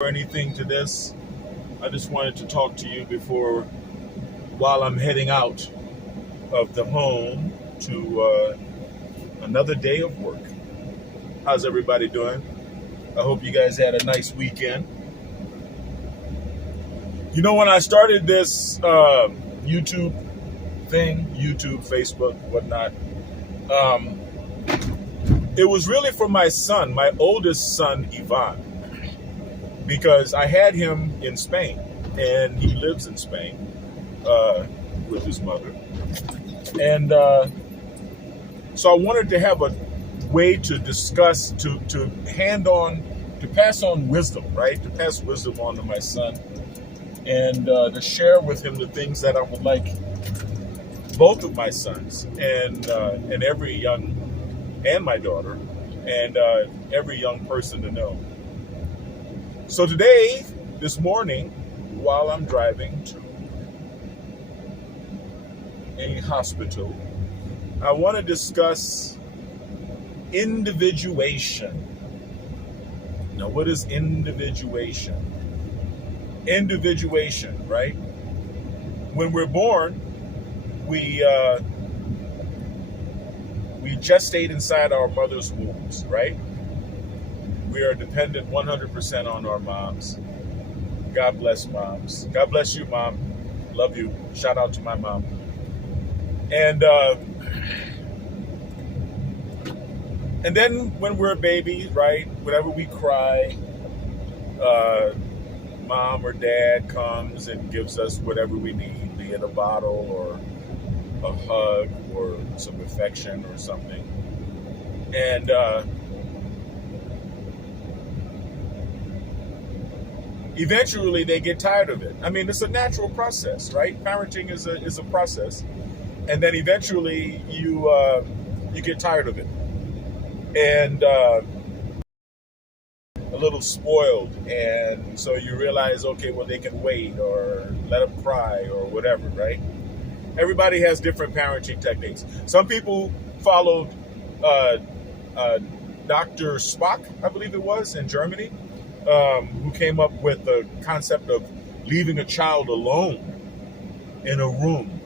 or anything to this. I just wanted to talk to you while I'm heading out of the home to another day of work. How's everybody doing? I hope you guys had a nice weekend. You know, when I started this YouTube thing, YouTube, Facebook, whatnot, it was really for my son, my oldest son, Ivan, because I had him in Spain, and he lives in Spain with his mother. And so I wanted to have a way to discuss, to pass on wisdom, right? To pass wisdom on to my son, and to share with him the things that I would like both of my sons and every young, and my daughter, and every young person to know. So today, this morning, while I'm driving to a hospital, I want to discuss individuation. Now, what is individuation? Individuation, right? When we're born, we gestate inside our mother's wombs, right? We are dependent 100% on our moms. God bless moms. God bless you, Mom. Love you. Shout out to my mom. And then when we're babies, right, whenever we cry, Mom or Dad comes and gives us whatever we need, be it a bottle or a hug or some affection or something. And eventually they get tired of it. I mean, it's a natural process, right? Parenting is a process. And then eventually you get tired of it. And a little spoiled. And so you realize, okay, well, they can wait or let them cry or whatever, right? Everybody has different parenting techniques. Some people followed Dr. Spock, I believe it was, in Germany, who came up with the concept of leaving a child alone in a room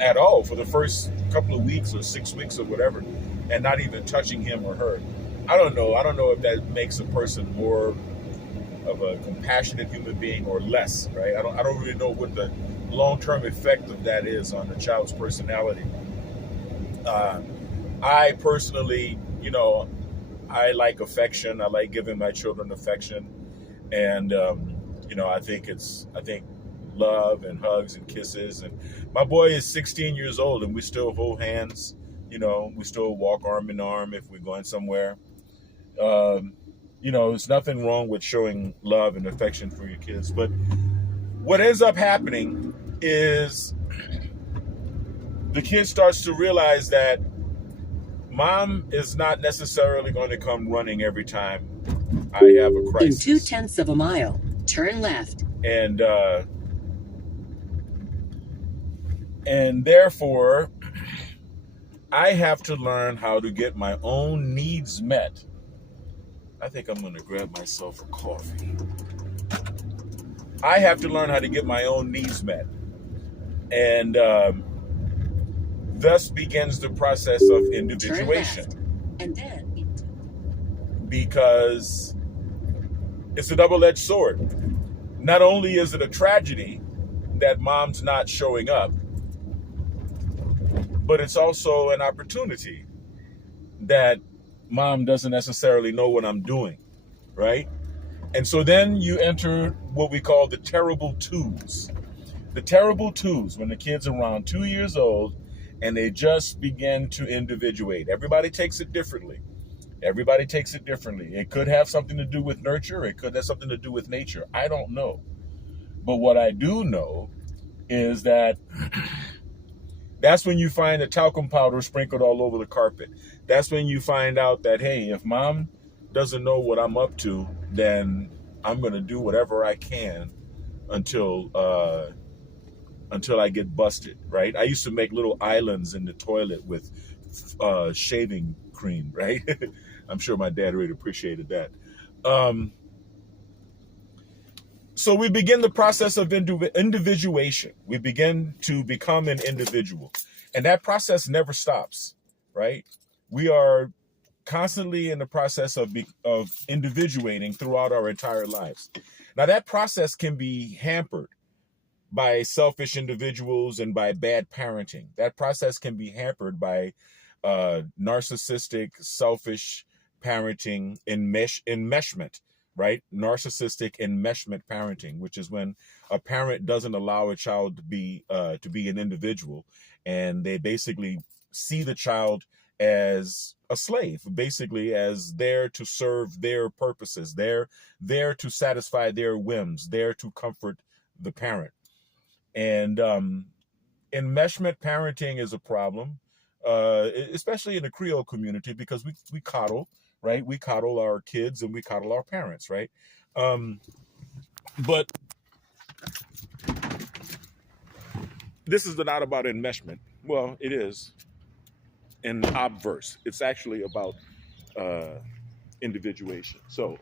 at all for the first couple of weeks or 6 weeks or whatever, and not even touching him or her. I don't know if that makes a person more of a compassionate human being or less, right? I don't really know what the long-term effect of that is on the child's personality. I personally, I like affection. I like giving my children affection, and I think love and hugs and kisses. And my boy is 16 years old, and we still hold hands. We still walk arm in arm if we're going somewhere. There's nothing wrong with showing love and affection for your kids, but what ends up happening is the kid starts to realize that Mom is not necessarily going to come running every time I have a crisis. In 0.2 of a mile, turn left. And therefore, I have to learn how to get my own needs met. I think I'm going to grab myself a coffee. I have to learn how to get my own needs met. And thus begins the process of individuation. And then because it's a double-edged sword. Not only is it a tragedy that Mom's not showing up, but it's also an opportunity that Mom doesn't necessarily know what I'm doing, right? And so then you enter what we call the terrible twos. The terrible twos, when the kid's around 2 years old and they just begin to individuate. Everybody takes it differently. It could have something to do with nurture. It could have something to do with nature. I don't know. But what I do know is that that's when you find the talcum powder sprinkled all over the carpet. That's when you find out that, hey, if Mom doesn't know what I'm up to, then I'm going to do whatever I can until I get busted, right? I used to make little islands in the toilet with shaving cream, right? I'm sure my dad really appreciated that. So we begin the process of individuation. We begin to become an individual. And that process never stops, right? We are constantly in the process of individuating throughout our entire lives. Now, that process can be hampered by selfish individuals and by bad parenting. That process can be hampered by narcissistic, selfish parenting, enmeshment, right? Narcissistic enmeshment parenting, which is when a parent doesn't allow a child to be an individual, and they basically see the child as a slave, basically as there to serve their purposes, there to satisfy their whims, there to comfort the parent. And enmeshment parenting is a problem, especially in the Creole community, because we coddle, right? We coddle our kids and we coddle our parents, right? But this is not about enmeshment. Well, it is in obverse. It's actually about individuation. So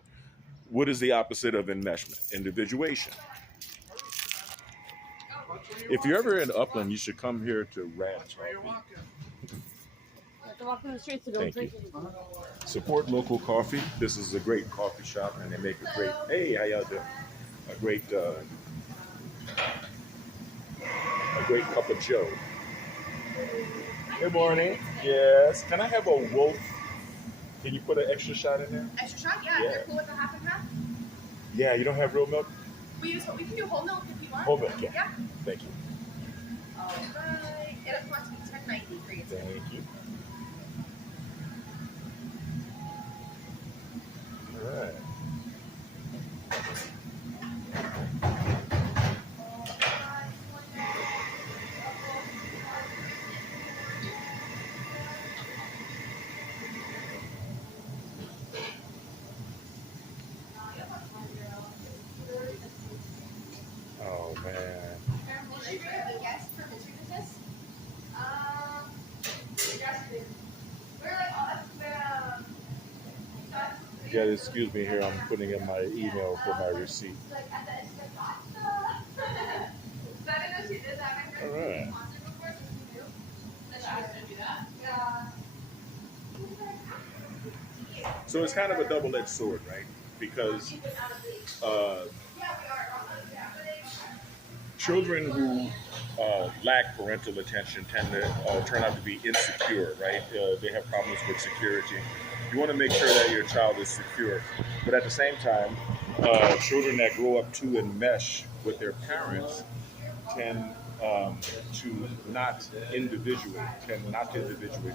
what is the opposite of enmeshment? Individuation. If you're ever in Upland, you should come here to Rad's Coffee. Walking the streets to go drink. Support local coffee. This is a great coffee shop, and they make a great. Hey, how y'all doing? A great cup of Joe. Good morning. Yes. Can I have a wolf? Can you put an extra shot in there? Extra shot? Yeah. You're cool with the half and half? Yeah. You don't have real milk? We can do whole milk if you want. Whole milk. Yeah. Yeah. Thank you. All right. It'll cost me $10.90 for you. Thank you. All right. Oh man. You gotta excuse me here. I'm putting in my email for my receipt. All right. So it's kind of a double-edged sword, right? Because children who lack parental attention tend to turn out to be insecure, right? They have problems with security. You want to make sure that your child is secure, but at the same time, children that grow up to enmesh with their parents tend to not individuate. They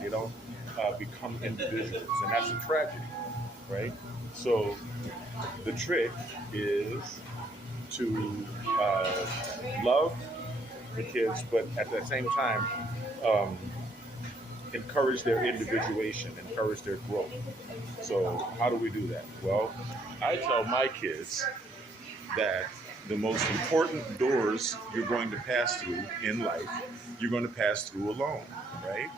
don't become individuals, and that's a tragedy, right? So the trick is to love the kids, but at the same time, encourage their individuation, encourage their growth. So how do we do that? Well, I tell my kids that the most important doors you're going to pass through in life, you're going to pass through alone, right?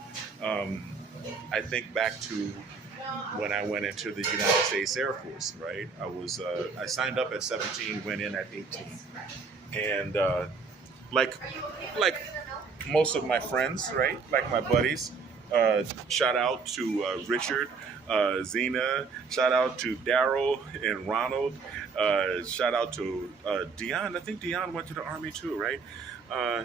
I think back to when I went into the United States Air Force, right? I signed up at 17, went in at 18. And like most of my friends, right? Like my buddies, shout out to Richard, Zena, shout out to Daryl and Ronald, shout out to Dion. I think Dion went to the Army too, right?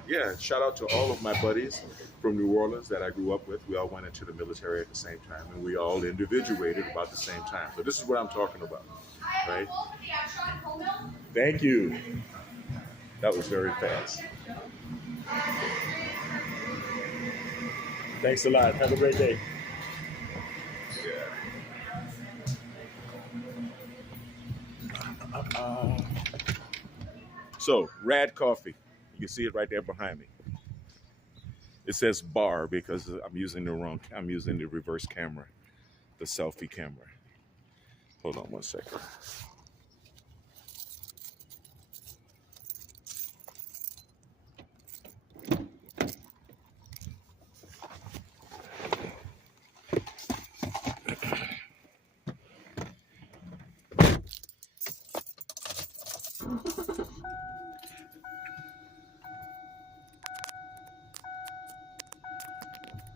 Yeah, shout out to all of my buddies from New Orleans that I grew up with. We all went into the military at the same time, and we all individuated about the same time. So this is what I'm talking about, right? Thank you. That was very fast. Thanks a lot. Have a great day. Yeah. So, Rad Coffee. You can see it right there behind me. It says bar because I'm using the reverse camera, the selfie camera. Hold on one second.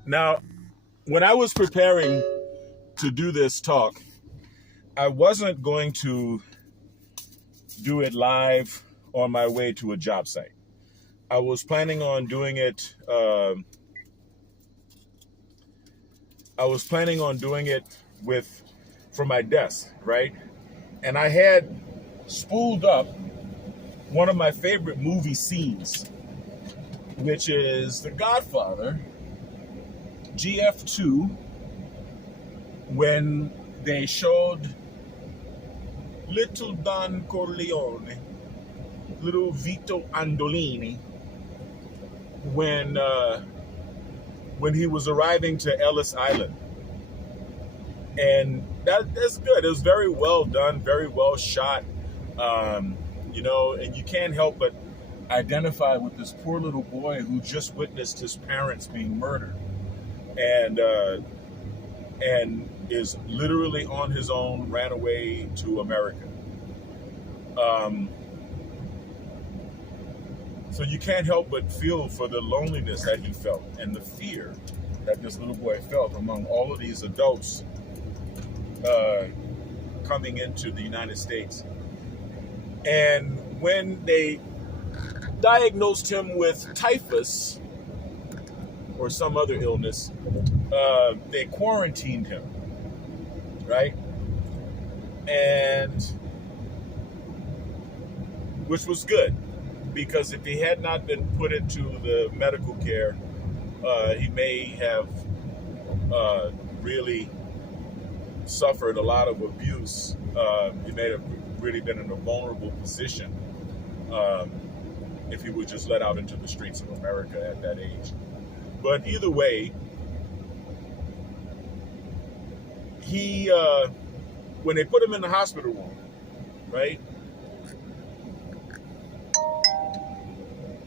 Now, when I was preparing to do this talk, I wasn't going to do it live on my way to a job site. I was planning on doing it. From my desk, right? And I had spooled up one of my favorite movie scenes, which is The Godfather, GF2, when they showed little Don Corleone, little Vito Andolini, when he was arriving to Ellis Island. And that's good. It was very well done, very well shot, and you can't help but identify with this poor little boy who just witnessed his parents being murdered, and is literally on his own, ran away to America. So you can't help but feel for the loneliness that he felt and the fear that this little boy felt among all of these adults coming into the United States. And when they diagnosed him with typhus or some other illness, they quarantined him, right? And which was good, because if he had not been put into the medical care, he may have really suffered a lot of abuse. He may have really been in a vulnerable position if he was just let out into the streets of America at that age. But either way, he when they put him in the hospital room, right,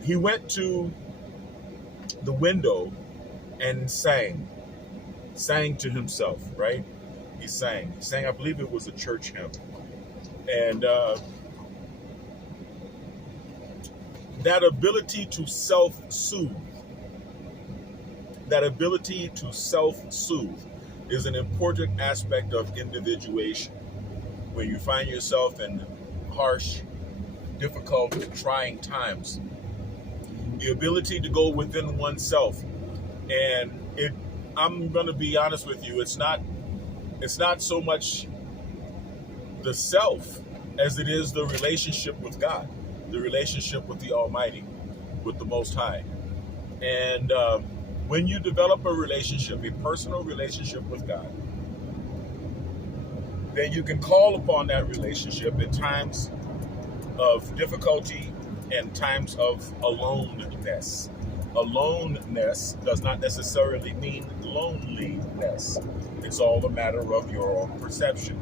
he went to the window and sang to himself, right? He sang, I believe it was a church hymn. And that ability to self-soothe is an important aspect of individuation. When you find yourself in harsh, difficult, trying times, the ability to go within oneself, and I'm going to be honest with you, it's not so much the self as it is the relationship with God, the relationship with the Almighty, with the Most High. And when you develop a personal relationship with God, then you can call upon that relationship in times of difficulty and times of aloneness. Aloneness does not necessarily mean loneliness. It's all a matter of your own perception.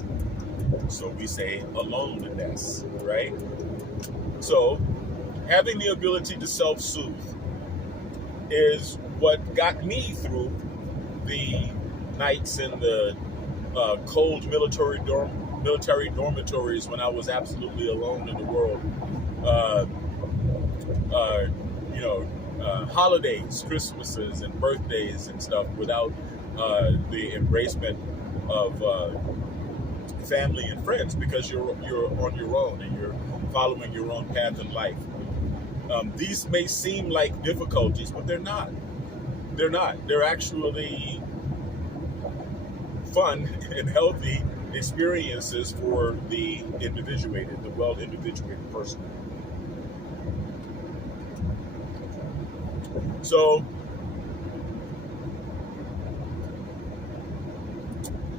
So we say aloneness, right? So having the ability to self-soothe is what got me through the nights in the cold military dormitories when I was absolutely alone in the world. Holidays, Christmases, and birthdays and stuff without the embracement of family and friends, because you're on your own and you're following your own path in life. These may seem like difficulties, but they're not. They're not. They're actually fun and healthy experiences for the individuated, the well-individuated person. So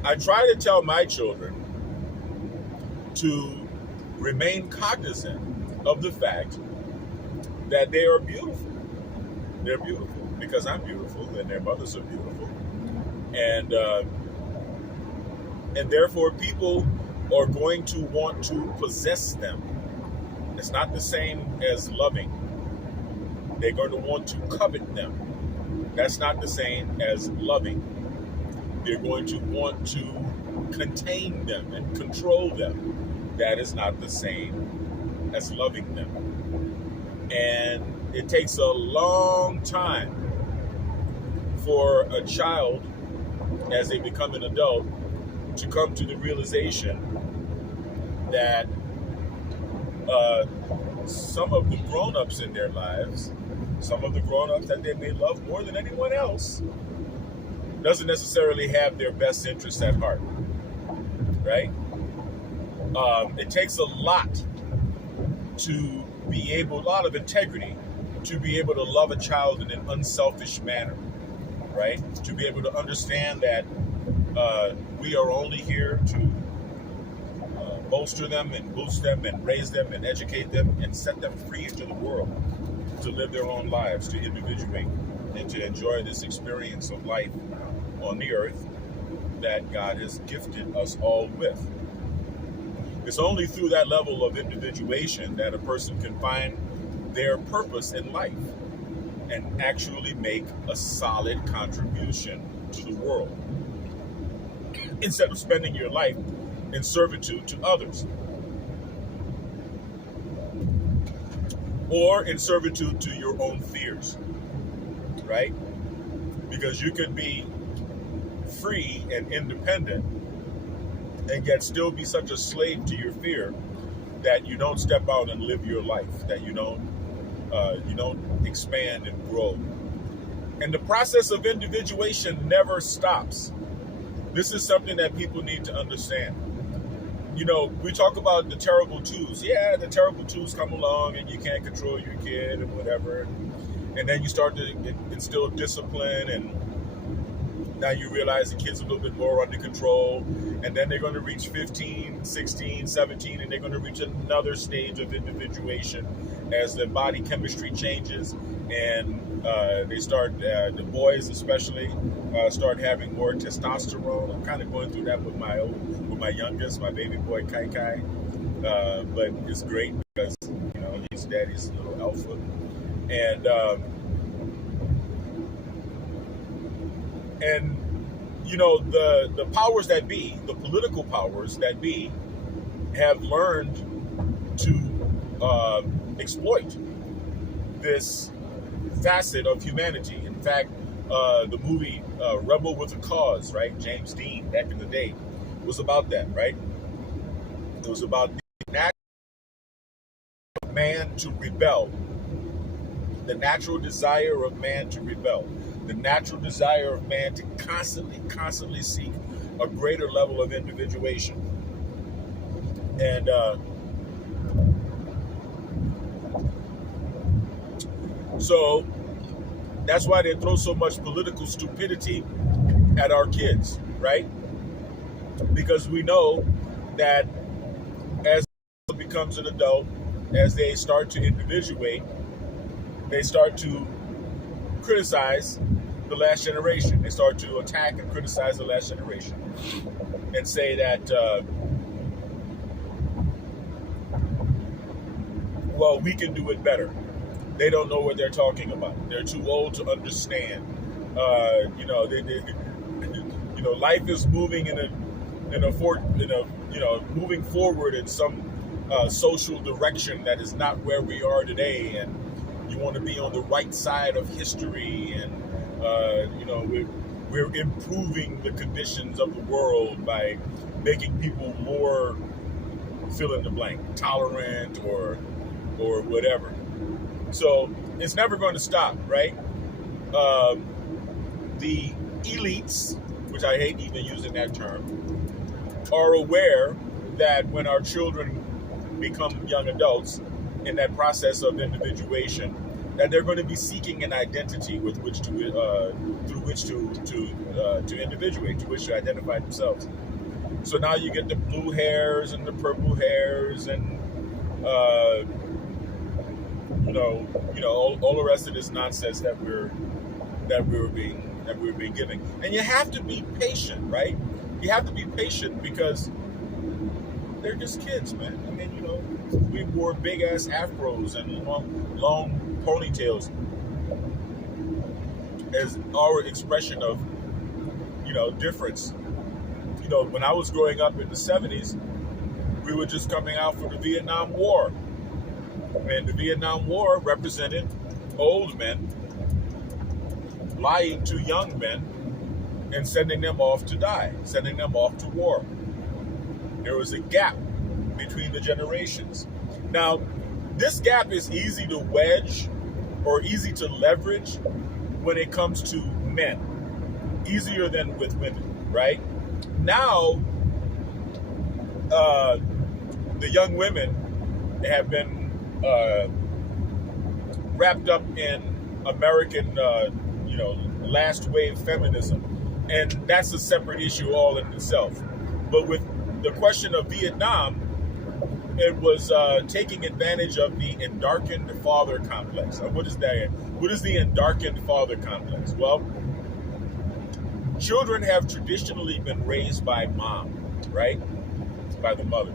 I try to tell my children to remain cognizant of the fact that they are beautiful. They're beautiful because I'm beautiful and their mothers are beautiful. And therefore people are going to want to possess them. It's not the same as loving. They're going to want to covet them. That's not the same as loving. They're going to want to contain them and control them. That is not the same as loving them. And it takes a long time for a child, as they become an adult, to come to the realization that some of the grown-ups in their lives, some of the grown-ups that they may love more than anyone else, doesn't necessarily have their best interests at heart, right? It takes a lot to be able, a lot of integrity, to be able to love a child in an unselfish manner, right? To be able to understand that we are only here to bolster them and boost them and raise them and educate them and set them free into the world to live their own lives, to individuate and to enjoy this experience of life on the earth that God has gifted us all with. It's only through that level of individuation that a person can find their purpose in life and actually make a solid contribution to the world, instead of spending your life in servitude to others, or in servitude to your own fears, right? Because you could be free and independent and yet still be such a slave to your fear that you don't step out and live your life, that you don't expand and grow. And the process of individuation never stops. This is something that people need to understand. You know, we talk about the terrible twos. Yeah, the terrible twos come along and you can't control your kid and whatever. And then you start to instill discipline, and now you realize the kid's a little bit more under control. And then they're going to reach 15, 16, 17, and they're going to reach another stage of individuation as the body chemistry changes. And they start, the boys especially, start having more testosterone. I'm kind of going through that with my youngest, my baby boy Kai Kai. But it's great because, you know, he's daddy's little alpha. And you know, the powers that be, the political powers that be, have learned to exploit this facet of humanity. In fact, the movie Rebel with a Cause, right? James Dean, back in the day, was about that, right? It was about the natural of man to rebel, the natural desire of man to rebel, the natural desire of man to constantly seek a greater level of individuation. And so that's why they throw so much political stupidity at our kids, right? Because we know that as it becomes an adult, as they start to individuate, they start to criticize the last generation. They start to attack and criticize the last generation and say that, well, we can do it better. They don't know what they're talking about. They're too old to understand. You know, life is moving moving forward in some social direction that is not where we are today, and you want to be on the right side of history, and you know, we're improving the conditions of the world by making people more fill in the blank, tolerant or whatever. So it's never going to stop, right? The elites, which I hate even using that term, are aware that when our children become young adults in that process of individuation, that they're going to be seeking an identity with which to through which to individuate, to which to identify themselves. So now you get the blue hairs and the purple hairs, and all the rest of this nonsense that we're being given. And you have to be patient, right? You have to be patient because they're just kids, man. I mean, you know, we wore big ass afros and long ponytails as our expression of, you know, difference. You know, when I was growing up in the 70s, we were just coming out from the Vietnam War. And the Vietnam War represented old men lying to young men and sending them off to die, sending them off to war. There was a gap between the generations. Now, this gap is easy to wedge or easy to leverage when it comes to men, easier than with women, right? Now, the young women have been wrapped up in American, last wave feminism, and that's a separate issue all in itself. But with the question of Vietnam, it was taking advantage of the endarkened father complex. What is that? What is the endarkened father complex? Well, children have traditionally been raised by mom, right? By the mother.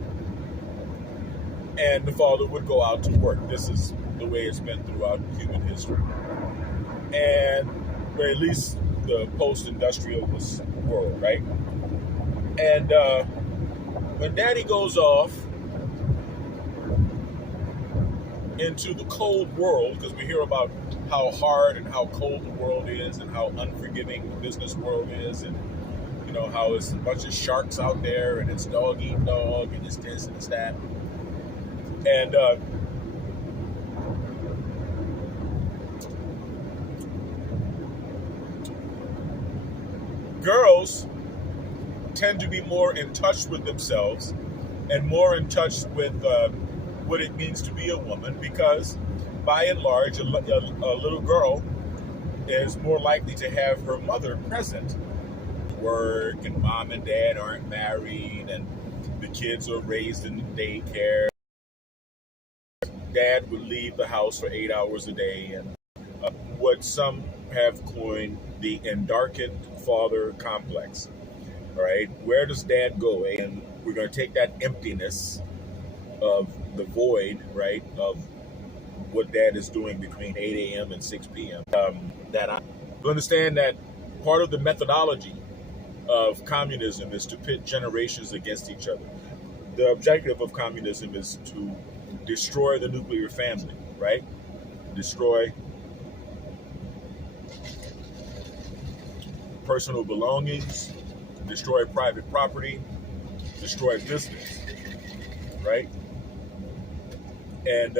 And the father would go out to work. This is the way it's been throughout human history. And or at least the post-industrial world, right? And when daddy goes off into the cold world, because we hear about how hard and how cold the world is and how unforgiving the business world is, and how it's a bunch of sharks out there, and it's dog eat dog, and it's this and it's that. And girls tend to be more in touch with themselves and more in touch with what it means to be a woman, because by and large, a little girl is more likely to have her mother present. Work, and mom and dad aren't married, and the kids are raised in daycare. Dad would leave the house for 8 hours a day, and what some have coined the endarkened father complex. All right, where does dad go? And we're going to take that emptiness of the void, right, of what dad is doing between 8 a.m. and 6 p.m. To understand that part of the methodology of communism is to pit generations against each other. The objective of communism is to destroy the nuclear family, right? Destroy personal belongings, destroy private property, destroy business, right? And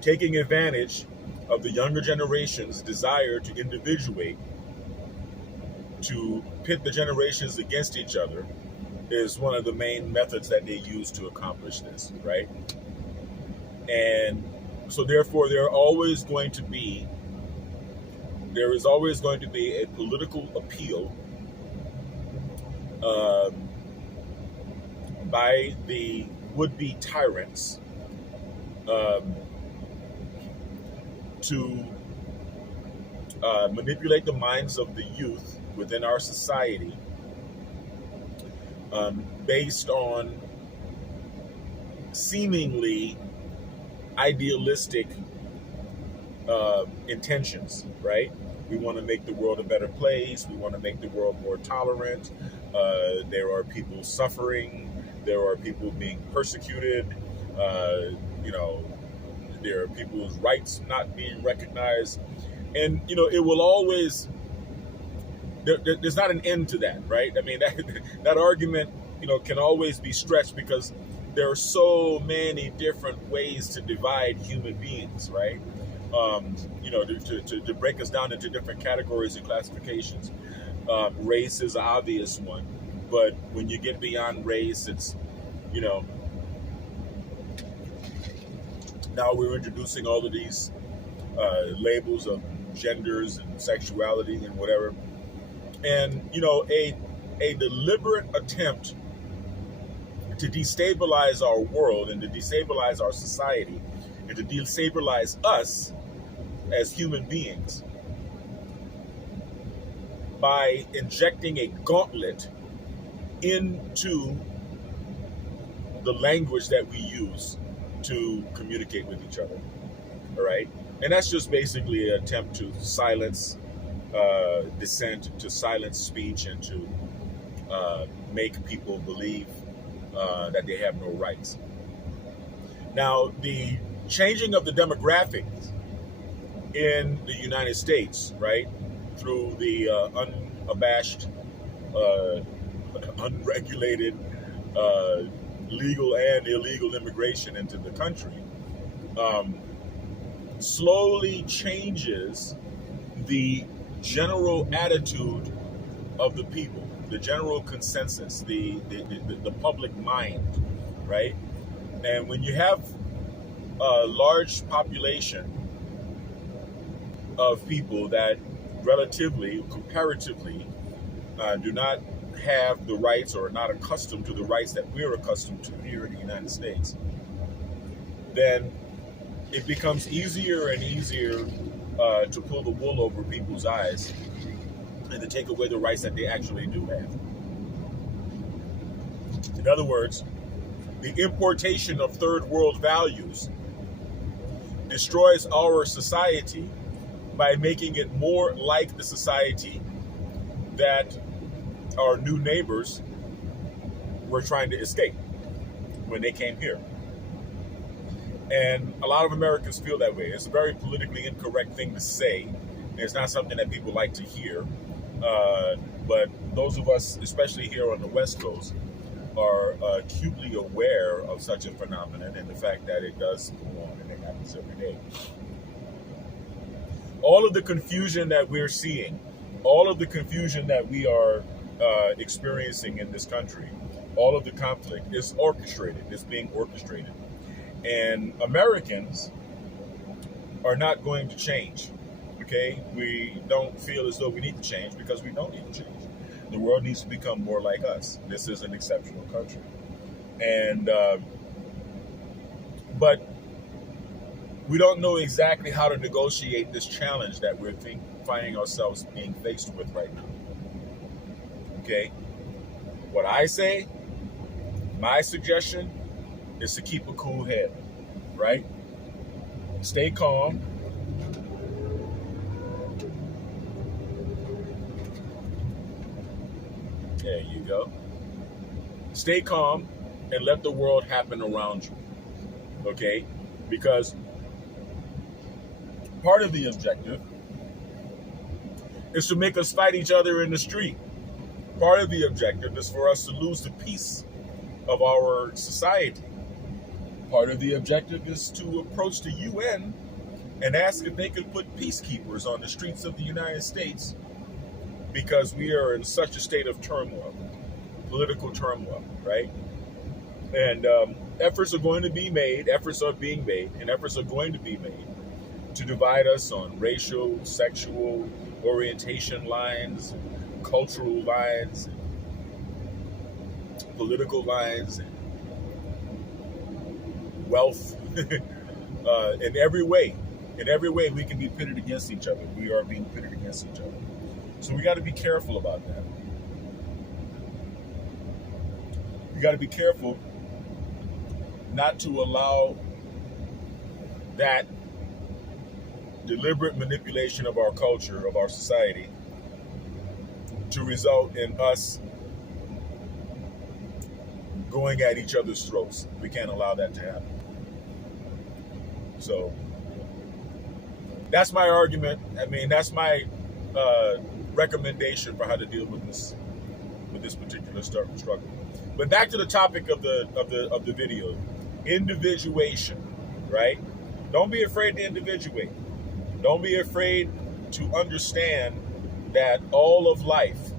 taking advantage of the younger generation's desire to individuate, to pit the generations against each other, is one of the main methods that they use to accomplish this, right? And so therefore there is always going to be a political appeal by the would-be tyrants to manipulate the minds of the youth within our society based on seemingly idealistic intentions, right? We want to make the world a better place. We want to make the world more tolerant. There are people suffering. There are people being persecuted. There are people's rights not being recognized. And, it will always, there's not an end to that, right? I mean, that argument, can always be stretched, because there are so many different ways to divide human beings, right? To break us down into different categories and classifications. Race is an obvious one, but when you get beyond race, it's, now we're introducing all of these labels of genders and sexuality and whatever. And, a deliberate attempt to destabilize our world and to destabilize our society and to destabilize us as human beings by injecting a gauntlet into the language that we use to communicate with each other, all right? And that's just basically an attempt to silence dissent, to silence speech, and to make people believe that they have no rights. Now, the changing of the demographics in the United States, right, through the unabashed, unregulated, legal and illegal immigration into the country, slowly changes the general attitude of the people, the general consensus, the public mind, right? And when you have a large population of people that relatively, comparatively, do not have the rights or are not accustomed to the rights that we're accustomed to here in the United States, then it becomes easier and easier to pull the wool over people's eyes and to take away the rights that they actually do have. In other words, the importation of third world values destroys our society by making it more like the society that our new neighbors were trying to escape when they came here. And a lot of Americans feel that way. It's a very politically incorrect thing to say. It's not something that people like to hear. But those of us, especially here on the West Coast, are acutely aware of such a phenomenon and the fact that it does go on and it happens every day. All of the confusion that we're seeing, all of the confusion that we are experiencing in this country, all of the conflict is orchestrated, is being orchestrated. And Americans are not going to change, okay? We don't feel as though we need to change because we don't need to change. The world needs to become more like us. This is an exceptional country. And, but we don't know exactly how to negotiate this challenge that we're finding ourselves being faced with right now. Okay? What I say, my suggestion, is to keep a cool head, right? Stay calm. There you go. Stay calm and let the world happen around you, okay? Because part of the objective is to make us fight each other in the street. Part of the objective is for us to lose the peace of our society. Part of the objective is to approach the UN and ask if they could put peacekeepers on the streets of the United States because we are in such a state of turmoil, political turmoil, right? And efforts are going to be made, efforts are being made, and efforts are going to be made to divide us on racial, sexual, orientation lines, cultural lines, political lines, wealth, in every way we can be pitted against each other. We are being pitted against each other. So we got to be careful about that. We got to be careful not to allow that deliberate manipulation of our culture, of our society, to result in us going at each other's throats. We can't allow that to happen. So that's my argument. I mean, that's my recommendation for how to deal with this particular struggle. But back to the topic of the video, individuation, right? Don't be afraid to individuate. Don't be afraid to understand that all of life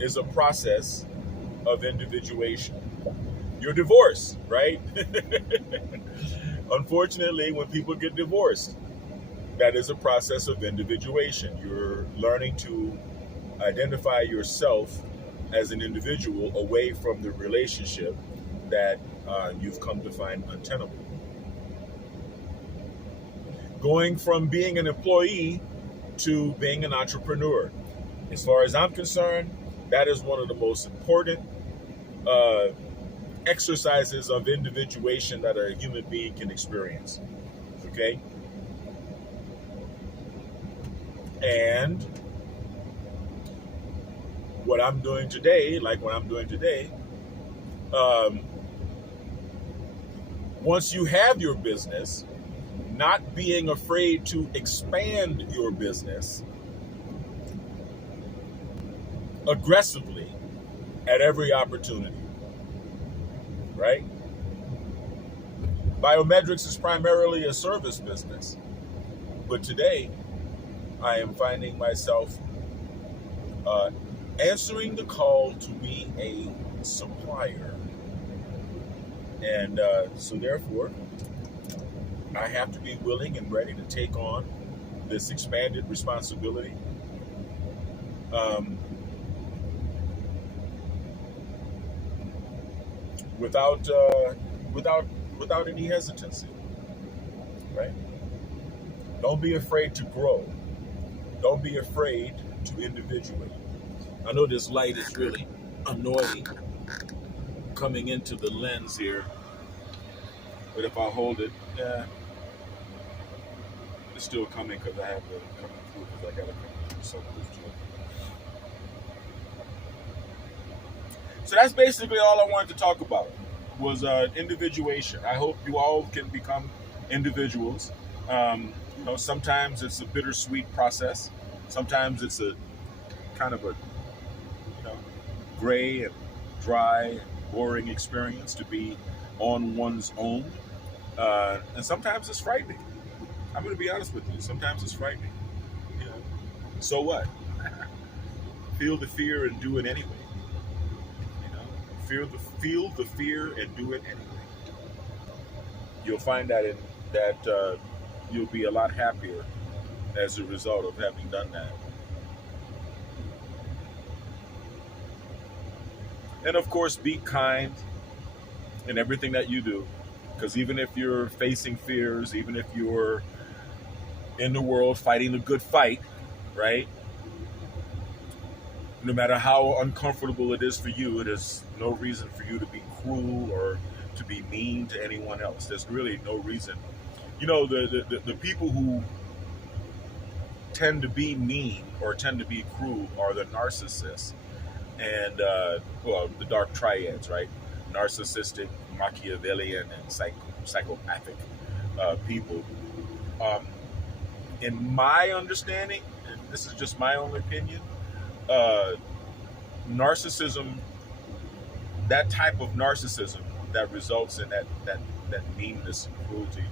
is a process of individuation. You're divorced, right? Unfortunately, when people get divorced, that is a process of individuation. You're learning to identify yourself as an individual away from the relationship that you've come to find untenable. Going from being an employee to being an entrepreneur. As far as I'm concerned, that is one of the most important exercises of individuation that a human being can experience. Okay? And what I'm doing today, once you have your business, not being afraid to expand your business aggressively at every opportunity, right? Biometrics is primarily a service business, but today I am finding myself answering the call to be a supplier. And so therefore, I have to be willing and ready to take on this expanded responsibility. Without any hesitancy, right? Don't be afraid to grow. Don't be afraid to individuate. I know this light is really annoying coming into the lens here, but if I hold it, it's still coming because I have to come through because I got to come through so close to it. So that's basically all I wanted to talk about was individuation. I hope you all can become individuals. Sometimes it's a bittersweet process. Sometimes it's a kind of a gray and dry and boring experience to be on one's own. And sometimes it's frightening. I'm going to be honest with you. Sometimes it's frightening. So what? Feel the fear and do it anyway. Feel the fear and do it anyway. You'll find that you'll be a lot happier as a result of having done that. And of course, be kind in everything that you do, because even if you're facing fears, even if you're in the world fighting a good fight, right? No matter how uncomfortable it is for you, it is no reason for you to be cruel or to be mean to anyone else. There's really no reason. The people who tend to be mean or tend to be cruel are the narcissists and, the dark triads, right? Narcissistic, Machiavellian, and psychopathic people. In my understanding, and this is just my own opinion, narcissism, that type of narcissism that results in that meanness and cruelty,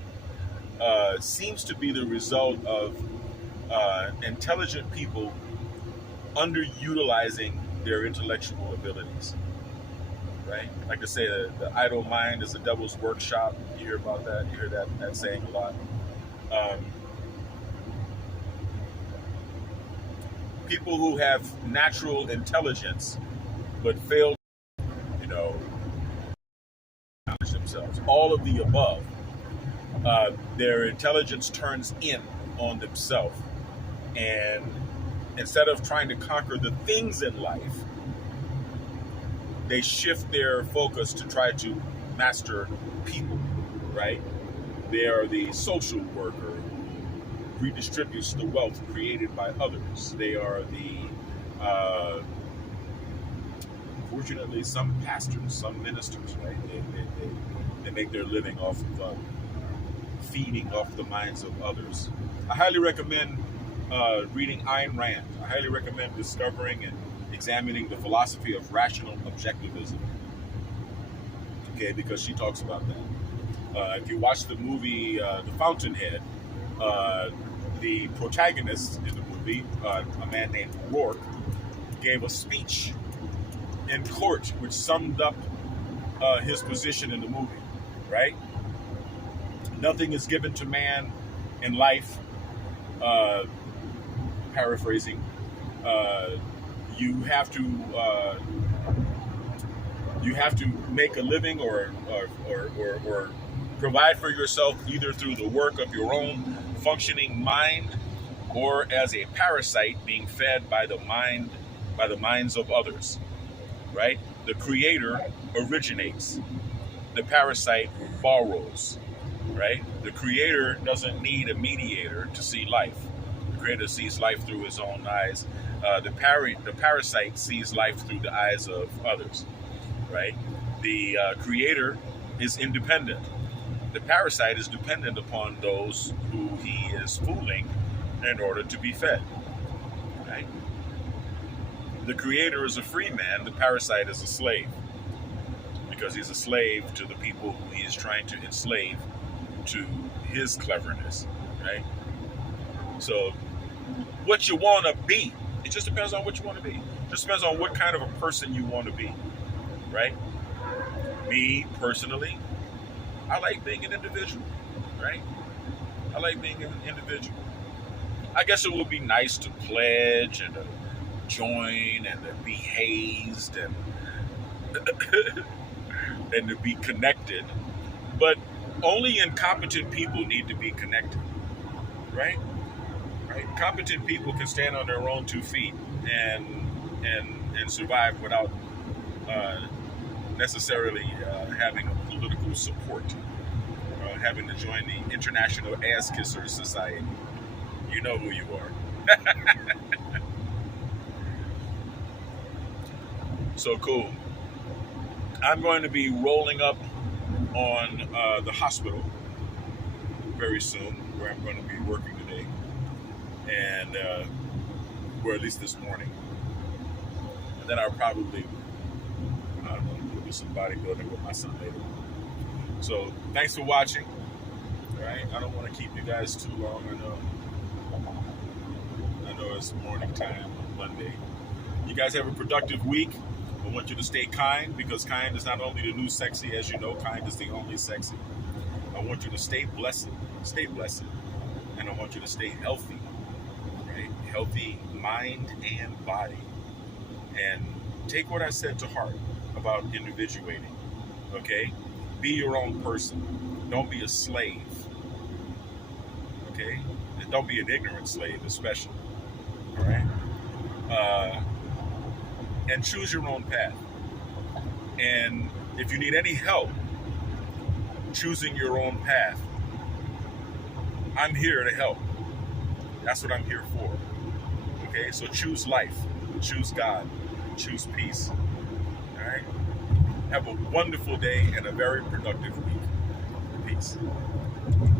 seems to be the result of intelligent people underutilizing their intellectual abilities, right? Like I say, the idle mind is the devil's workshop. You hear about that? You hear that saying a lot. People who have natural intelligence but fail to, manage themselves. All of the above. Their intelligence turns in on themselves. And instead of trying to conquer the things in life, they shift their focus to try to master people, right? They are the social worker who redistributes the wealth created by others. They are the, unfortunately, some pastors, some ministers, right? They make their living off of feeding off the minds of others. I highly recommend reading Ayn Rand. I highly recommend discovering and examining the philosophy of rational objectivism. Okay, because she talks about that. If you watch the movie The Fountainhead, the protagonist in the movie, a man named Rourke, gave a speech in court which summed up his position in the movie, right? Nothing is given to man in life, paraphrasing, you have to make a living or provide for yourself either through the work of your own functioning mind or as a parasite being fed by the minds of others, right? The creator originates, the parasite borrows, right? The creator doesn't need a mediator to see life. The creator sees life through his own eyes. The parasite sees life through the eyes of others, right? The creator is independent. the parasite is dependent upon those who he is fooling in order to be fed. Right? The creator is a free man, the parasite is a slave. Because he's a slave to the people who he is trying to enslave to his cleverness. Right? So, what you want to be, it just depends on what you want to be. It just depends on what kind of a person you want to be. Right? Me, personally, I like being an individual. Right? I like being an individual. I guess it would be nice to pledge and to join and to be hazed and and to be connected. But only incompetent people need to be connected. Right? Right? Competent people can stand on their own 2 feet and survive without necessarily having a political support, having to join the International Ass Kissers Society. You know who you are. So cool. I'm going to be rolling up on the hospital very soon, where I'm going to be working today, and or at least this morning. And then I'll probably, I don't know, do some bodybuilding with my son later. So thanks for watching. All right, I don't want to keep you guys too long. I know it's morning time on Monday. You guys have a productive week. I want you to stay kind, because kind is not only the new sexy, as you know, kind is the only sexy. I want you to stay blessed, and I want you to stay healthy, right? Healthy mind and body. And take what I said to heart about individuating, okay? Be your own person. Don't be a slave, okay? And don't be an ignorant slave, especially, all right? And choose your own path. And if you need any help choosing your own path, I'm here to help. That's what I'm here for. Okay, so choose life, choose God, choose peace. All right? Have a wonderful day and a very productive week. Peace.